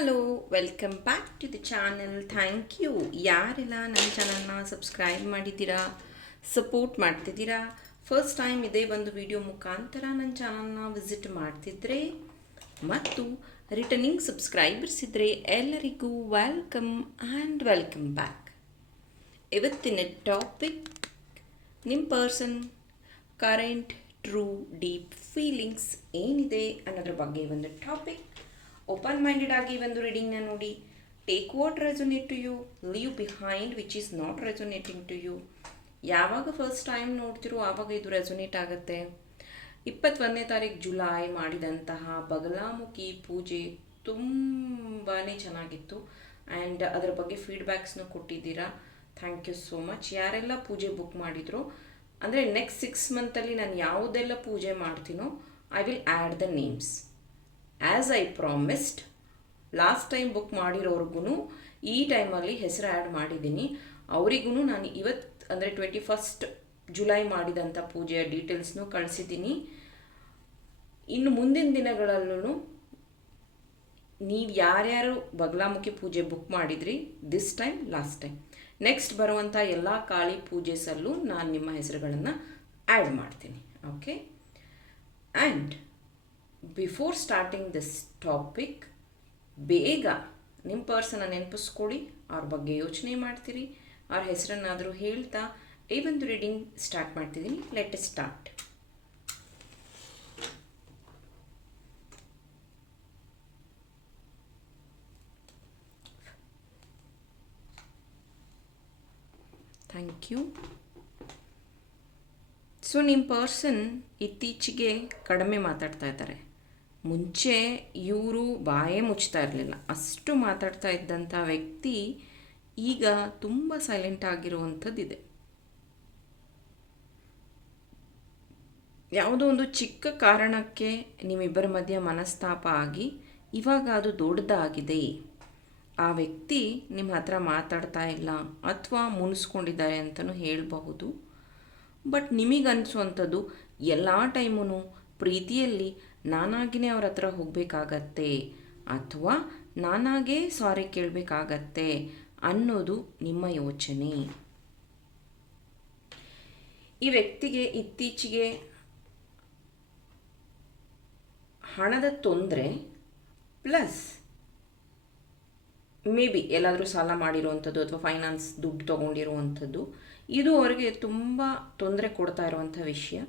Welcome back to the channel thank you ಯಾರೆಲ್ಲ, ನನ್ನ ಚಾನಲ್ನ ಸಬ್ಸ್ಕ್ರೈಬ್ ಮಾಡಿದ್ದೀರಾ ಸಪೋರ್ಟ್ ಮಾಡ್ತಿದ್ದೀರಾ? ಫಸ್ಟ್ ಟೈಮ್ ಇದೇ ಒಂದು ವಿಡಿಯೋ ಮುಖಾಂತರ ನನ್ನ ಚಾನಲ್ನ ವಿಸಿಟ್ ಮಾಡ್ತಿದ್ರೆ ಮತ್ತು ರಿಟರ್ನಿಂಗ್ ಸಬ್ಸ್ಕ್ರೈಬರ್ಸ್ ಇದ್ದರೆ ಎಲ್ಲರಿಗೂ ವೆಲ್ಕಮ್ ಆ್ಯಂಡ್ ವೆಲ್ಕಮ್ ಬ್ಯಾಕ್ ಇವತ್ತಿನ ಟಾಪಿಕ್ ನಿಮ್ಮ person current true deep feelings ಏನಿದೆ ಅನ್ನೋದ್ರ ಬಗ್ಗೆ ಒಂದು ಟಾಪಿಕ್ ಓಪನ್ ಮೈಂಡೆಡ್ ಆಗಿ ಒಂದು ರೀಡಿಂಗ್ನ ನೋಡಿ. Take what resonate to you leave behind which is not resonating to you ಯಾವಾಗ ಫಸ್ಟ್ ಟೈಮ್ ನೋಡ್ತಿರೋ ಆವಾಗ ಇದು ರೆಸೊನೇಟ್ ಆಗುತ್ತೆ. ಇಪ್ಪತ್ತೊಂದನೇ ತಾರೀಕು ಜುಲೈ ಮಾಡಿದಂತಹ ಬಗಲಾಮುಖಿ ಪೂಜೆ ತುಂಬಾ ಚೆನ್ನಾಗಿತ್ತು. ಆ್ಯಂಡ್ ಅದರ ಬಗ್ಗೆ ಫೀಡ್ಬ್ಯಾಕ್ಸ್ನ ಕೊಟ್ಟಿದ್ದೀರಾ. ಥ್ಯಾಂಕ್ ಯು ಸೋ ಮಚ್ ಯಾರೆಲ್ಲ ಪೂಜೆ ಬುಕ್ ಮಾಡಿದ್ರು? ಅಂದರೆ ನೆಕ್ಸ್ಟ್ ಸಿಕ್ಸ್ ಮಂತಲ್ಲಿ ನಾನು ಯಾವುದೆಲ್ಲ ಪೂಜೆ ಮಾಡ್ತೀನೋ I will add the names as I promised last time book ಮಾಡಿರೋರ್ಗು ಈ ಟೈಮಲ್ಲಿ ಹೆಸರು ಆ್ಯಡ್ ಮಾಡಿದ್ದೀನಿ ಅವರಿಗೂ ನಾನು ಇವತ್ತು ಅಂದರೆ ಟ್ವೆಂಟಿ ಫಸ್ಟ್ ಜುಲೈ ಮಾಡಿದಂಥ ಪೂಜೆಯ ಡೀಟೇಲ್ಸ್ನು ಕಳಿಸಿದ್ದೀನಿ ಇನ್ನು ಮುಂದಿನ ದಿನಗಳಲ್ಲೂ ನೀವು ಯಾರ್ಯಾರು ಬಗಲಾಮುಖಿ ಪೂಜೆ ಬುಕ್ ಮಾಡಿದ್ರಿ this time last time next ಬರುವಂಥ ಎಲ್ಲ ಕಾಳಿ ಪೂಜೆಸಲ್ಲೂ ನಾನು ನಿಮ್ಮ ಹೆಸರುಗಳನ್ನು ಆ್ಯಡ್ ಮಾಡ್ತೀನಿ. Okay and before starting this topic ಬೇಗ ನಿಮ್ಮ ಪರ್ಸನ್ನ ನೆನಪಿಸ್ಕೊಳ್ಳಿ, ಅವ್ರ ಬಗ್ಗೆ ಯೋಚನೆ ಮಾಡ್ತೀರಿ, ಅವ್ರ ಹೆಸರನ್ನಾದರೂ ಹೇಳ್ತಾ ಈ ಒಂದು ರೀಡಿಂಗ್ ಸ್ಟಾರ್ಟ್ ಮಾಡ್ತಿದ್ದೀನಿ. Let start thank you so ನಿಮ್ಮ ಪರ್ಸನ್ ಇತ್ತೀಚೆಗೆ ಕಡಿಮೆ ಮಾತಾಡ್ತಾ ಇದ್ದಾರೆ. ಮುಂಚೆ ಇವರು ಬಾಯೇ ಮುಚ್ತಾ ಇರಲಿಲ್ಲ. ಅಷ್ಟು ಮಾತಾಡ್ತಾ ಇದ್ದಂಥ ವ್ಯಕ್ತಿ ಈಗ ತುಂಬ ಸೈಲೆಂಟ್ ಆಗಿರುವಂಥದ್ದಿದೆ. ಯಾವುದೋ ಒಂದು ಚಿಕ್ಕ ಕಾರಣಕ್ಕೆ ನಿಮ್ಮಿಬ್ಬರ ಮಧ್ಯೆ ಮನಸ್ತಾಪ ಆಗಿ ಇವಾಗ ಅದು ದೊಡ್ಡದಾಗಿದೆ. ಆ ವ್ಯಕ್ತಿ ನಿಮ್ಮ ಹತ್ರ ಮಾತಾಡ್ತಾ ಇಲ್ಲ ಅಥವಾ ಮುನಿಸ್ಕೊಂಡಿದ್ದಾರೆ ಅಂತಲೂ ಹೇಳಬಹುದು. ಬಟ್ ನಿಮಗನ್ಸುವಂಥದ್ದು ಎಲ್ಲ ಟೈಮೂ ಪ್ರೀತಿಯಲ್ಲಿ ನಾನಾಗಿನೇ ಅವ್ರ ಹತ್ರ ಹೋಗಬೇಕಾಗತ್ತೆ ಅಥವಾ ನಾನಾಗೇ ಸಾರಿ ಕೇಳಬೇಕಾಗತ್ತೆ ಅನ್ನೋದು ನಿಮ್ಮ ಯೋಚನೆ. ಈ ವ್ಯಕ್ತಿಗೆ ಇತ್ತೀಚೆಗೆ ಹಣದ ತೊಂದರೆ ಪ್ಲಸ್ ಮೇ ಬಿ ಎಲ್ಲಾದರೂ ಸಾಲ ಮಾಡಿರುವಂಥದ್ದು ಅಥವಾ ಫೈನಾನ್ಸ್ ದುಡ್ಡು ತೊಗೊಂಡಿರುವಂಥದ್ದು, ಇದು ಅವರಿಗೆ ತುಂಬ ತೊಂದರೆ ಕೊಡ್ತಾ ಇರುವಂಥ ವಿಷಯ.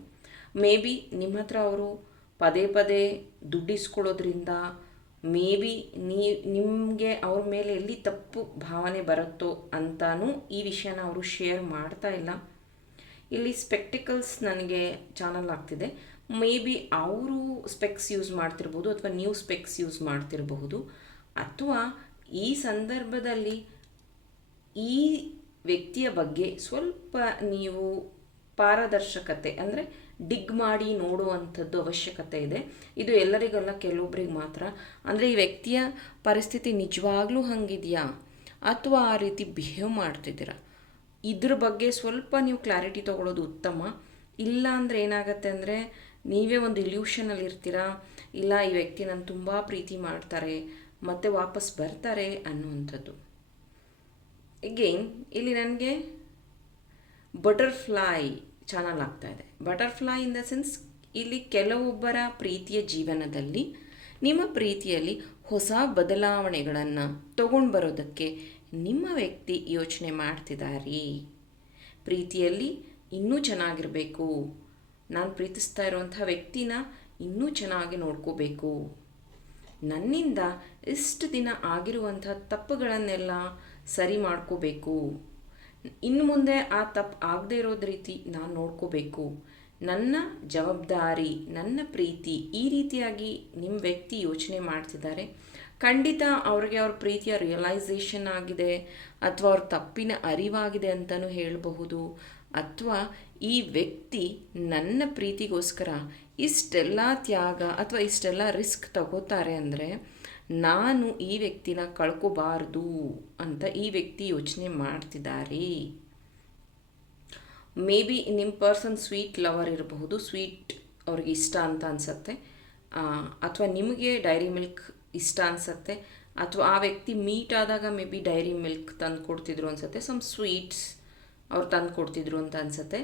ಮೇ ಬಿ ನಿಮ್ಮ ಹತ್ರ ಅವರು ಪದೇ ಪದೇ ದುಡ್ಡಿಸ್ಕೊಳ್ಳೋದ್ರಿಂದ ಮೇ ಬಿ ನೀ, ನಿಮಗೆ ಅವ್ರ ಮೇಲೆ ಎಲ್ಲಿ ತಪ್ಪು ಭಾವನೆ ಬರುತ್ತೋ ಅಂತಾನೂ ಈ ವಿಷಯನ ಅವರು ಶೇರ್ ಮಾಡ್ತಾ ಇಲ್ಲ. ಇಲ್ಲಿ ಸ್ಪೆಕ್ಟಿಕಲ್ಸ್ ನನಗೆ ಚಾನಲ್ ಆಗ್ತಿದೆ. ಮೇ ಬಿ ಅವರು ಸ್ಪೆಕ್ಸ್ ಯೂಸ್ ಮಾಡ್ತಿರ್ಬೋದು ಅಥವಾ ನ್ಯೂ ಸ್ಪೆಕ್ಸ್ ಯೂಸ್ ಮಾಡ್ತಿರಬಹುದು. ಅಥವಾ ಈ ಸಂದರ್ಭದಲ್ಲಿ ಈ ವ್ಯಕ್ತಿಯ ಬಗ್ಗೆ ಸ್ವಲ್ಪ ನೀವು ಪಾರದರ್ಶಕತೆ ಅಂದರೆ ಡಿಗ್ ಮಾಡಿ ನೋಡುವಂಥದ್ದು ಅವಶ್ಯಕತೆ ಇದೆ. ಇದು ಎಲ್ಲರಿಗಲ್ಲ ಕೆಲವೊಬ್ಬರಿಗೆ ಮಾತ್ರ. ಅಂದರೆ ಈ ವ್ಯಕ್ತಿಯ ಪರಿಸ್ಥಿತಿ ನಿಜವಾಗ್ಲೂ ಹಂಗಿದೆಯಾ? ಅಥವಾ ಆ ರೀತಿ ಬಿಹೇವ್ ಮಾಡ್ತಿದ್ದೀರಾ? ಇದ್ರ ಬಗ್ಗೆ ಸ್ವಲ್ಪ ನೀವು ಕ್ಲಾರಿಟಿ ತೊಗೊಳೋದು ಉತ್ತಮ. ಇಲ್ಲ ಅಂದರೆ ಏನಾಗುತ್ತೆ ಅಂದರೆ ನೀವೇ ಒಂದು ಇಲ್ಯೂಷನಲ್ಲಿ ಇರ್ತೀರಾ? ಇಲ್ಲ ಈ ವ್ಯಕ್ತಿ ನಾನು ತುಂಬ ಪ್ರೀತಿ ಮಾಡ್ತಾರೆ, ಮತ್ತೆ ವಾಪಸ್ ಬರ್ತಾರೆ ಅನ್ನುವಂಥದ್ದು. ಎಗೇನ್ ಇಲ್ಲಿ ನನಗೆ ಬಟರ್ಫ್ಲೈ ಚಾನಲ್ ಆಗ್ತಾ ಇದೆ ಬಟರ್ಫ್ಲೈ ಇನ್ ದ ಸೆನ್ಸ್ ಇಲ್ಲಿ ಕೆಲವೊಬ್ಬರ ಪ್ರೀತಿಯ ಜೀವನದಲ್ಲಿ ನಿಮ್ಮ ಪ್ರೀತಿಯಲ್ಲಿ ಹೊಸ ಬದಲಾವಣೆಗಳನ್ನು ತಗೊಂಡು ಬರೋದಕ್ಕೆ ನಿಮ್ಮ ವ್ಯಕ್ತಿ ಯೋಚನೆ ಮಾಡ್ತಿದ್ದಾರೆ ಪ್ರೀತಿಯಲ್ಲಿ ಇನ್ನೂ ಚೆನ್ನಾಗಿರಬೇಕು. ನಾನು ಪ್ರೀತಿಸ್ತಾ ಇರುವಂಥ ವ್ಯಕ್ತಿನ ಇನ್ನೂ ಚೆನ್ನಾಗಿ ನೋಡ್ಕೋಬೇಕು. ನನ್ನಿಂದ ಇಷ್ಟು ದಿನ ಆಗಿರುವಂಥ ತಪ್ಪುಗಳನ್ನೆಲ್ಲ ಸರಿ ಮಾಡ್ಕೋಬೇಕು. ಇನ್ನು ಮುಂದೆ ಆ ತಪ್ಪು ಆಗದೆ ಇರೋದ ರೀತಿ ನಾನು ನೋಡ್ಕೋಬೇಕು. ನನ್ನ ಜವಾಬ್ದಾರಿ, ನನ್ನ ಪ್ರೀತಿ ಈ ರೀತಿಯಾಗಿ ನಿಮ್ಮ ವ್ಯಕ್ತಿ ಯೋಚನೆ ಮಾಡ್ತಿದ್ದಾರೆ. ಖಂಡಿತ ಅವ್ರಿಗೆ ಅವ್ರ ಪ್ರೀತಿಯ ರಿಯಲೈಸೇಷನ್ ಆಗಿದೆ ಅಥವಾ ಅವ್ರ ತಪ್ಪಿನ ಅರಿವಾಗಿದೆ ಅಂತಲೂ ಹೇಳಬಹುದು. ಅಥವಾ ಈ ವ್ಯಕ್ತಿ ನನ್ನ ಪ್ರೀತಿಗೋಸ್ಕರ ಇಷ್ಟೆಲ್ಲ ತ್ಯಾಗ ಅಥವಾ ಇಷ್ಟೆಲ್ಲ ರಿಸ್ಕ್ ತಗೋತಾರೆ ಅಂದರೆ ನಾನು ಈ ವ್ಯಕ್ತಿನ ಕಳ್ಕೋಬಾರ್ದು ಅಂತ ಈ ವ್ಯಕ್ತಿ ಯೋಚನೆ ಮಾಡ್ತಿದ್ದಾರೆ. ಮೇ ಬಿ ನಿಮ್ಮ ಪರ್ಸನ್ ಸ್ವೀಟ್ ಲವರ್ ಇರಬಹುದು ಸ್ವೀಟ್ ಅವ್ರಿಗೆ ಇಷ್ಟ ಅಂತ ಅನಿಸತ್ತೆ. ಅಥವಾ ನಿಮಗೆ ಡೈರಿ ಮಿಲ್ಕ್ ಇಷ್ಟ ಅನಿಸತ್ತೆ. ಅಥವಾ ಆ ವ್ಯಕ್ತಿ ಮೀಟ್ ಆದಾಗ ಮೇ ಬಿ ಡೈರಿ ಮಿಲ್ಕ್ ತಂದು ಕೊಡ್ತಿದ್ರು ಅನ್ಸುತ್ತೆ ಸಮ್ ಸ್ವೀಟ್ಸ್ ಅವ್ರು ತಂದು ಕೊಡ್ತಿದ್ರು ಅಂತ ಅನ್ಸುತ್ತೆ.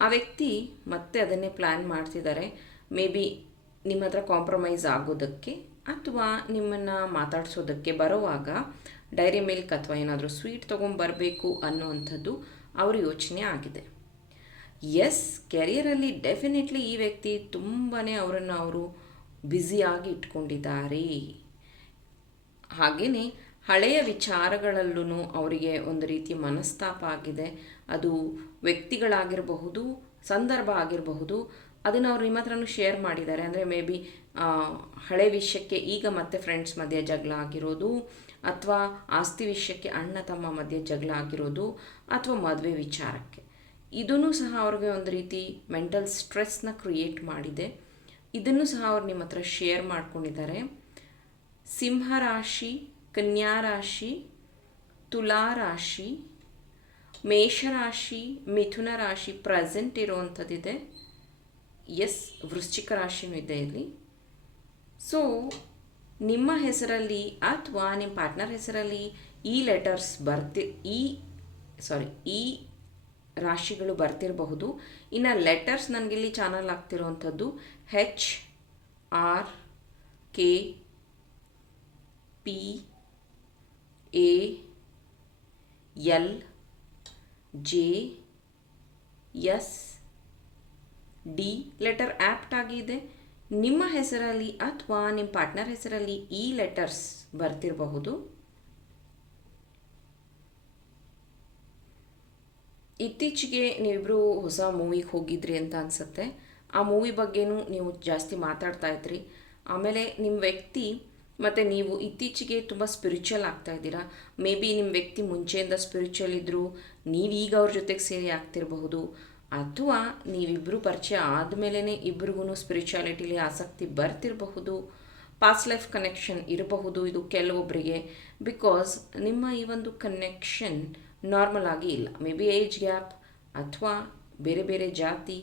ಆ ವ್ಯಕ್ತಿ ಮತ್ತೆ ಅದನ್ನೇ ಪ್ಲ್ಯಾನ್ ಮಾಡ್ತಿದ್ದಾರೆ. ಮೇ ಬಿ ನಿಮ್ಮ ಹತ್ರ ಕಾಂಪ್ರಮೈಸ್ ಆಗೋದಕ್ಕೆ. ಅಥವಾ ನಿಮ್ಮನ್ನು ಮಾತಾಡಿಸೋದಕ್ಕೆ ಬರುವಾಗ ಡೈರಿ ಮಿಲ್ಕ್ ಅಥವಾ ಏನಾದರೂ ಸ್ವೀಟ್ ತೊಗೊಂಬರಬೇಕು ಅನ್ನುವಂಥದ್ದು ಅವರ ಯೋಚನೆ ಆಗಿದೆ. ಎಸ್ ಕೆರಿಯರಲ್ಲಿ ಡೆಫಿನೆಟ್ಲಿ ಈ ವ್ಯಕ್ತಿ ತುಂಬಾ ಅವರನ್ನು ಅವರು ಬ್ಯುಸಿಯಾಗಿ ಇಟ್ಕೊಂಡಿದ್ದಾರೆ. ಹಾಗೆಯೇ ಹಳೆಯ ವಿಚಾರಗಳಲ್ಲೂ ಅವರಿಗೆ ಒಂದು ರೀತಿ ಮನಸ್ತಾಪ ಆಗಿದೆ. ಅದು ವ್ಯಕ್ತಿಗಳಾಗಿರಬಹುದು, ಸಂದರ್ಭ ಆಗಿರಬಹುದು ಅದನ್ನು ಅವ್ರು ನಿಮ್ಮ ಹತ್ರನೂ ಶೇರ್ ಮಾಡಿದ್ದಾರೆ. ಅಂದರೆ ಮೇ ಬಿ ಹಳೆ ವಿಷಯಕ್ಕೆ ಈಗ ಮತ್ತೆ ಫ್ರೆಂಡ್ಸ್ ಮಧ್ಯೆ ಜಗಳ ಆಗಿರೋದು, ಅಥವಾ ಆಸ್ತಿ ವಿಷಯಕ್ಕೆ ಅಣ್ಣ, ತಮ್ಮ ಮಧ್ಯೆ ಜಗಳ ಆಗಿರೋದು, ಅಥವಾ ಮದುವೆ ವಿಚಾರಕ್ಕೆ. ಇದೂ ಸಹ ಅವ್ರಿಗೆ ಒಂದು ರೀತಿ ಮೆಂಟಲ್ ಸ್ಟ್ರೆಸ್ನ ಕ್ರಿಯೇಟ್ ಮಾಡಿದೆ. ಇದನ್ನು ಸಹ ಅವ್ರು ನಿಮ್ಮ ಹತ್ರ ಶೇರ್ ಮಾಡ್ಕೊಂಡಿದ್ದಾರೆ. ಸಿಂಹರಾಶಿ ಕನ್ಯಾ ರಾಶಿ, ತುಲಾ ರಾಶಿ ಮೇಷರಾಶಿ ಮಿಥುನ ರಾಶಿ ಪ್ರೆಸೆಂಟ್ ಇರುವಂಥದ್ದಿದೆ. ಎಸ್ ವೃಶ್ಚಿಕ ರಾಶಿನೂ ಇದೆ ಇಲ್ಲಿ. ಸೊ ನಿಮ್ಮ ಹೆಸರಲ್ಲಿ ಅಥವಾ ನಿಮ್ಮ ಪಾರ್ಟ್ನರ್ ಹೆಸರಲ್ಲಿ ಈ ಲೆಟರ್ಸ್ ಬರ್ತಿ, ಈ ಸಾರಿ ಈ ರಾಶಿಗಳು ಬರ್ತಿರಬಹುದು. ಇನ್ನು ಲೆಟರ್ಸ್ ನನಗಿಲ್ಲಿ channel ಆಗ್ತಿರುವಂಥದ್ದು H R K P A L J S D letter apt ಆಗಿದೆ. ನಿಮ್ಮ ಹೆಸರಲ್ಲಿ ಅಥವಾ ನಿಮ್ಮ ಪಾರ್ಟ್ನರ್ ಹೆಸರಲ್ಲಿ ಈ ಲೆಟರ್ಸ್ ಬರ್ತಿರಬಹುದು. ಇತ್ತೀಚೆಗೆ ನೀವಿಬ್ಬರು ಹೊಸ ಮೂವಿಗೆ ಹೋಗಿದ್ರಿ ಅಂತ ಅನಿಸುತ್ತೆ. ಆ ಮೂವಿ ಬಗ್ಗೆನೂ ನೀವು ಜಾಸ್ತಿ ಮಾತಾಡ್ತಾ ಇದ್ರಿ. ಆಮೇಲೆ ನಿಮ್ಮ ವ್ಯಕ್ತಿ ಮತ್ತು ನೀವು ಇತ್ತೀಚೆಗೆ ತುಂಬ ಸ್ಪಿರಿಚುವಲ್ ಆಗ್ತಾ ಇದ್ದೀರಾ. ಮೇ ಬಿ ನಿಮ್ಮ ವ್ಯಕ್ತಿ ಮುಂಚೆಯಿಂದ ಸ್ಪಿರಿಚುವಲ್ ಇದ್ದರು ನೀವೀಗ ಅವ್ರ ಜೊತೆಗೆ ಸೇರಿ ಆಗ್ತಿರಬಹುದು. ಅಥವಾ ನೀವಿಬ್ಬರು ಪರಿಚಯ ಆದಮೇಲೆ ಇಬ್ರಿಗೂ ಸ್ಪಿರಿಚುಯಾಲಿಟಿಲಿ ಆಸಕ್ತಿ ಬರ್ತಿರಬಹುದು ಪಾಸ್ಟ್ ಲೈಫ್ ಕನೆಕ್ಷನ್ ಇರಬಹುದು ಇದು ಕೆಲವೊಬ್ಬರಿಗೆ ಬಿಕಾಸ್ ನಿಮ್ಮ ಈ ಒಂದು ಕನೆಕ್ಷನ್ ನಾರ್ಮಲ್ ಆಗಿ ಇಲ್ಲ. ಮೇ ಬಿ ಏಜ್ ಗ್ಯಾಪ್ ಅಥವಾ ಬೇರೆ ಬೇರೆ ಜಾತಿ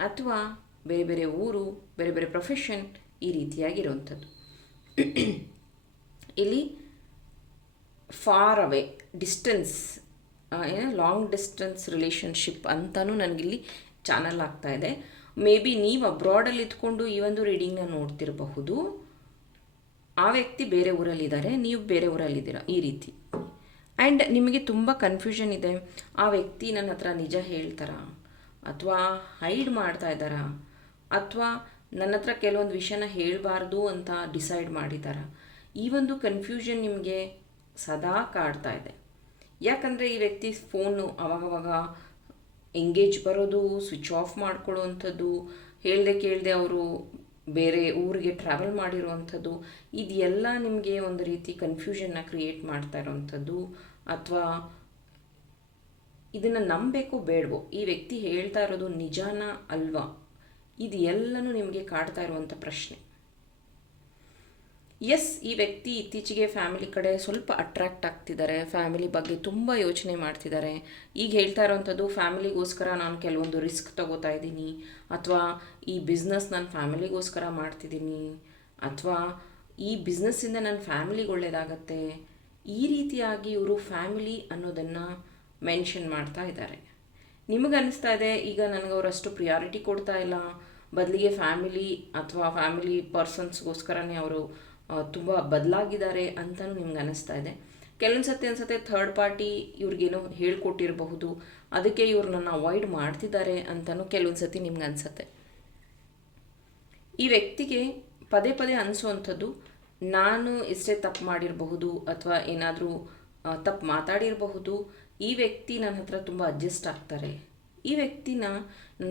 ಅಥವಾ ಬೇರೆ ಬೇರೆ ಊರು, ಬೇರೆ ಬೇರೆ ಪ್ರೊಫೆಷನ್ ಈ ರೀತಿಯಾಗಿರುವಂಥದ್ದು. ಇಲ್ಲಿ ಫಾರ್ ಅವೇ ಡಿಸ್ಟೆನ್ಸ್ ಏನು ಲಾಂಗ್ ಡಿಸ್ಟೆನ್ಸ್ ರಿಲೇಷನ್ಶಿಪ್ ಅಂತಲೂ ನನಗಿಲ್ಲಿ ಚಾನಲ್ ಆಗ್ತಾ ಇದೆ. ಮೇ ಬಿ ನೀವು ಅಬ್ರಾಡಲ್ಲಿ ಇದ್ಕೊಂಡು ಈ ಒಂದು ರೀಡಿಂಗ್ನ ನೋಡ್ತಿರಬಹುದು. ಆ ವ್ಯಕ್ತಿ ಬೇರೆ ಊರಲ್ಲಿದ್ದಾರೆ, ನೀವು ಬೇರೆ ಊರಲ್ಲಿದ್ದೀರ, ಈ ರೀತಿ. ಆ್ಯಂಡ್ ನಿಮಗೆ ತುಂಬ ಕನ್ಫ್ಯೂಷನ್ ಇದೆ. ಆ ವ್ಯಕ್ತಿ ನನ್ನ ಹತ್ರ ನಿಜ ಹೇಳ್ತಾರಾ? ಅಥವಾ ಹೈಡ್ ಮಾಡ್ತಾ ಇದ್ದಾರಾ? ಅಥವಾ ನನ್ನ ಹತ್ರ ಕೆಲವೊಂದು ವಿಷಯನ ಹೇಳಬಾರ್ದು ಅಂತ ಡಿಸೈಡ್ ಮಾಡಿದ್ದಾರಾ? ಈ ಒಂದು ಕನ್ಫ್ಯೂಷನ್ ನಿಮಗೆ ಸದಾ ಕಾಡ್ತಾ ಇದೆ. ಯಾಕಂದರೆ ಈ ವ್ಯಕ್ತಿ ಫೋನು ಅವಾಗವಾಗ ಎಂಗೇಜ್ ಬರೋದು ಸ್ವಿಚ್ ಆಫ್ ಮಾಡ್ಕೊಳ್ಳೋವಂಥದ್ದು, ಹೇಳ್ದೆ ಕೇಳದೆ ಅವರು ಬೇರೆ ಊರಿಗೆ ಟ್ರಾವೆಲ್ ಮಾಡಿರುವಂಥದ್ದು ಇದೆಲ್ಲ ನಿಮಗೆ ಒಂದು ರೀತಿ ಕನ್ಫ್ಯೂಷನ್ನ ಕ್ರಿಯೇಟ್ ಮಾಡ್ತಾ ಇರೋವಂಥದ್ದು ಅಥವಾ ಇದನ್ನು ನಂಬಬೇಕು ಬೇಡವೋ? ಈ ವ್ಯಕ್ತಿ ಹೇಳ್ತಾ ಇರೋದು ನಿಜಾನ ಅಲ್ವಾ? ಇದು ಎಲ್ಲನೂ ನಿಮಗೆ ಕಾಡ್ತಾ ಇರುವಂಥ ಪ್ರಶ್ನೆ. ಎಸ್ ಈ ವ್ಯಕ್ತಿ ಇತ್ತೀಚೆಗೆ ಫ್ಯಾಮಿಲಿ ಕಡೆ ಸ್ವಲ್ಪ ಅಟ್ರ್ಯಾಕ್ಟ್ ಆಗ್ತಿದ್ದಾರೆ. ಫ್ಯಾಮಿಲಿ ಬಗ್ಗೆ ತುಂಬ ಯೋಚನೆ ಮಾಡ್ತಿದ್ದಾರೆ. ಈಗ ಹೇಳ್ತಾ ಇರೋವಂಥದ್ದು ಫ್ಯಾಮಿಲಿಗೋಸ್ಕರ ನಾನು ಕೆಲವೊಂದು ರಿಸ್ಕ್ ತಗೋತಾ ಇದ್ದೀನಿ ಅಥವಾ ಈ ಬಿಸ್ನೆಸ್ ನಾನು ಫ್ಯಾಮಿಲಿಗೋಸ್ಕರ ಮಾಡ್ತಿದ್ದೀನಿ ಅಥವಾ ಈ ಬಿಸ್ನೆಸ್ಸಿಂದ ನನ್ನ ಫ್ಯಾಮಿಲಿಗೆ ಒಳ್ಳೆಯದಾಗತ್ತೆ ಈ ರೀತಿಯಾಗಿ ಇವರು ಫ್ಯಾಮಿಲಿ ಅನ್ನೋದನ್ನು ಮೆನ್ಷನ್ ಮಾಡ್ತಾ ಇದ್ದಾರೆ. ನಿಮಗೆ ಅನ್ನಿಸ್ತಾ ಇದೆ, ಈಗ ನನಗೆ ಅವರಷ್ಟು ಪ್ರಿಯಾರಿಟಿ ಕೊಡ್ತಾ ಇಲ್ಲ. ಬದಲಿಗೆ ಫ್ಯಾಮಿಲಿ ಅಥವಾ ಫ್ಯಾಮಿಲಿ ಪರ್ಸನ್ಸ್ಗೋಸ್ಕರನೇ ಅವರು ತುಂಬ ಬದಲಾಗಿದ್ದಾರೆ ಅಂತಲೂ ನಿಮ್ಗೆ ಅನ್ನಿಸ್ತಾ ಇದೆ. ಕೆಲವೊಂದು ಸತಿ ಅನ್ಸುತ್ತೆ ಥರ್ಡ್ ಪಾರ್ಟಿ ಇವ್ರಿಗೇನೋ ಹೇಳ್ಕೊಟ್ಟಿರಬಹುದು, ಅದಕ್ಕೆ ಇವ್ರು ನನ್ನ ಅವಾಯ್ಡ್ ಮಾಡ್ತಿದ್ದಾರೆ ಅಂತಲೂ ಕೆಲವೊಂದು ಸತಿ ನಿಮ್ಗೆ ಅನಿಸುತ್ತೆ. ಈ ವ್ಯಕ್ತಿಗೆ ಪದೇ ಪದೇ ಅನಿಸುವಂಥದ್ದು, ನಾನು ಇಷ್ಟೇ ತಪ್ಪು ಮಾಡಿರಬಹುದು ಅಥವಾ ಏನಾದರೂ ತಪ್ಪು ಮಾತಾಡಿರಬಹುದು, ಈ ವ್ಯಕ್ತಿ ನನ್ನ ಹತ್ರ ತುಂಬ ಅಡ್ಜಸ್ಟ್ ಆಗ್ತಾರೆ. ಈ ವ್ಯಕ್ತಿನ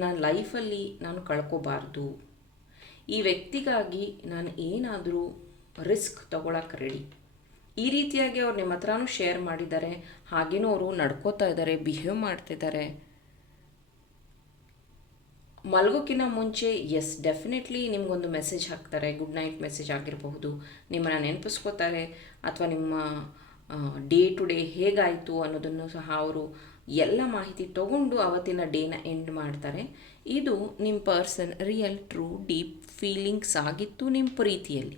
ನನ್ನ ಲೈಫಲ್ಲಿ ನಾನು ಕಳ್ಕೋಬಾರ್ದು. ಈ ವ್ಯಕ್ತಿಗಾಗಿ ನಾನು ಏನಾದರೂ ರಿಸ್ಕ್ ತಗೊಳಕ್ಕೆ ರೆಡಿ ಈ ರೀತಿಯಾಗಿ ಅವ್ರು ನಿಮ್ಮ ಹತ್ರನೂ ಶೇರ್ ಮಾಡಿದ್ದಾರೆ. ಹಾಗೇನೂ ಅವರು ನಡ್ಕೋತಾ ಇದ್ದಾರೆ ಬಿಹೇವ್ ಮಾಡ್ತಿದ್ದಾರೆ ಮಲಗೋಕ್ಕಿಂತ ಮುಂಚೆ ಎಸ್ ಡೆಫಿನೆಟ್ಲಿ ನಿಮಗೊಂದು ಮೆಸೇಜ್ ಹಾಕ್ತಾರೆ. ಗುಡ್ ನೈಟ್ ಮೆಸೇಜ್ ಆಗಿರಬಹುದು. ನಿಮ್ಮನ್ನು ನೆನಪಿಸ್ಕೋತಾರೆ. ಅಥವಾ ನಿಮ್ಮ ಡೇ ಟು ಡೇ ಹೇಗಾಯಿತು ಅನ್ನೋದನ್ನು ಸಹ ಅವರು ಎಲ್ಲ ಮಾಹಿತಿ ತಗೊಂಡು ಅವತ್ತಿನ ಡೇನ ಎಂಡ್ ಮಾಡ್ತಾರೆ. ಇದು ನಿಮ್ಮ person real true deep feelings ಆಗಿತ್ತು ನಿಮ್ಮ ಪ್ರೀತಿಯಲ್ಲಿ.